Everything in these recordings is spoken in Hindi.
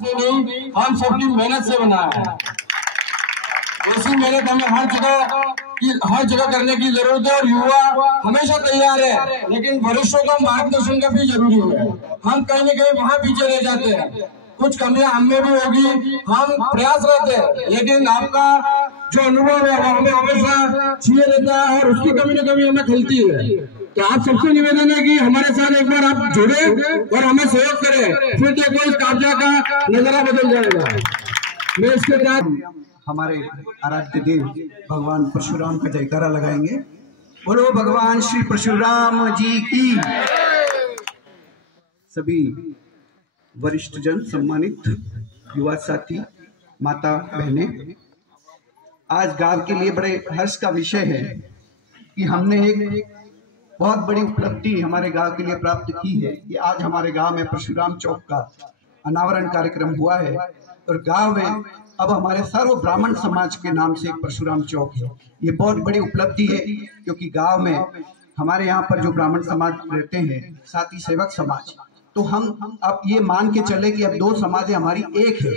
नहीं, हम सबकी मेहनत से बना है। ऐसी मेहनत हमें हर जगह करने की जरूरत है और युवा हमेशा तैयार है, लेकिन वरिष्ठों का मार्गदर्शन का भी जरूरी है। हम कहीं न कहीं वहाँ पीछे रह जाते हैं, कुछ कमियां हम में भी होगी, हम प्रयास रहते हैं, लेकिन आपका जो अनुभव है वो हमें हमेशा चाहिए रहता है और उसकी कमी न कमी हमें खलती है। तो आप सबसे निवेदन है कि हमारे साथ एक बार आप जुड़े और हमें सहयोग करें, फिर देखो इस काब्जा का नजारा बदल जाएगा। मैं इसके साथ हमारे आराध्य देव भगवान परशुराम का जयकारा लगाएंगे। बोलो भगवान श्री परशुराम जी की। सभी वरिष्ठ जन, सम्मानित युवा साथी, माता बहने, आज गांव के लिए बड़े हर्ष का विषय है कि हमने एक बहुत बड़ी उपलब्धि हमारे गांव के लिए प्राप्त की है कि आज हमारे गांव में परशुराम चौक का अनावरण कार्यक्रम हुआ है और गांव में अब हमारे सर्व ब्राह्मण समाज के नाम से एक परशुराम चौक है। ये बहुत बड़ी उपलब्धि है क्योंकि गांव में हमारे यहाँ पर जो ब्राह्मण समाज रहते हैं, साथ ही सेवक समाज, तो हम अब ये मान के चले कि अब दो समाजें हमारी एक है,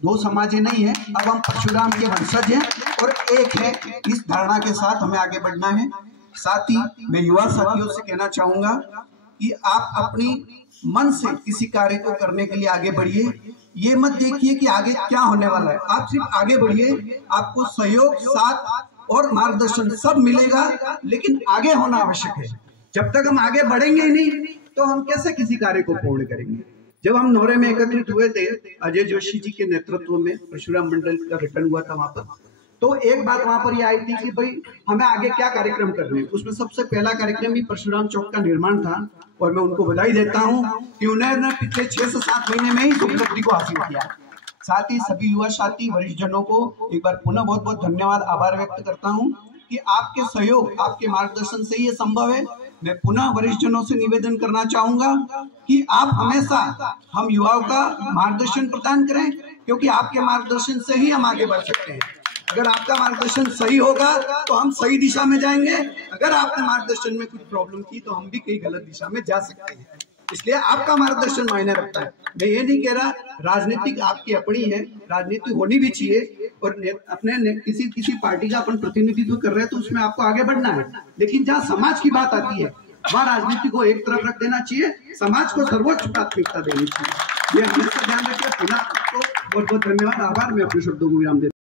दो समाजें नहीं है, अब हम परशुराम के वंशज हैं और एक है। इस धारणा के साथ हमें आगे बढ़ना है। साथ ही मैं युवा साथियों से कहना चाहूंगा कि आप अपनी मन से किसी कार्य को करने के लिए आगे बढ़िए। ये मत देखिए कि आगे क्या होने वाला है, आप सिर्फ आगे बढ़िए। आपको सहयोग, साथ और मार्गदर्शन सब मिलेगा, लेकिन आगे होना आवश्यक है। जब तक हम आगे बढ़ेंगे नहीं तो हम कैसे किसी कार्य को पूर्ण करेंगे। जब हम नौरे में एकत्रित हुए थे, अजय जोशी जी के नेतृत्व में परशुराम मंडल का गठन हुआ था वहां पर, तो एक बात वहां पर ये आई थी कि भाई हमें आगे क्या कार्यक्रम करने। उसमें सबसे पहला कार्यक्रम ही परशुराम चौक का निर्माण था और मैं उनको बधाई देता हूं कि उन्होंने पिछले 6 से 7 महीने में ही इस उपलब्धि को हासिल किया। साथ ही सभी युवा साथी, वरिष्ठ जनों को एक बार पुनः बहुत बहुत धन्यवाद, आभार व्यक्त करता हूं कि आपके सहयोग, आपके मार्गदर्शन से ये संभव है। मैं पुनः वरिष्ठ जनों से निवेदन करना चाहूंगा कि आप हमेशा हम युवाओं का मार्गदर्शन प्रदान करें, क्योंकि आपके मार्गदर्शन से ही हम आगे बढ़ सकते हैं। अगर आपका मार्गदर्शन सही होगा तो हम सही दिशा में जाएंगे, अगर आपने मार्गदर्शन में कुछ प्रॉब्लम की तो हम भी कहीं गलत दिशा में जा सकते हैं। इसलिए आपका मार्गदर्शन मायने रखता है। मैं ये नहीं कह रहा, राजनीतिक आपकी अपनी है, राजनीति होनी भी चाहिए और अपने किसी पार्टी का अपन प्रतिनिधित्व कर रहे हैं तो उसमें आपको आगे बढ़ना है, लेकिन जहाँ समाज की बात आती है वहाँ राजनीति को एक तरफ रख देना चाहिए, समाज को सर्वोच्च प्राथमिकता देनी चाहिए। ये हमेशा ध्यान रखिए। पुनः आपको बहुत बहुत धन्यवाद, आभार। मैं अपने शब्दों को विराम देता हूं।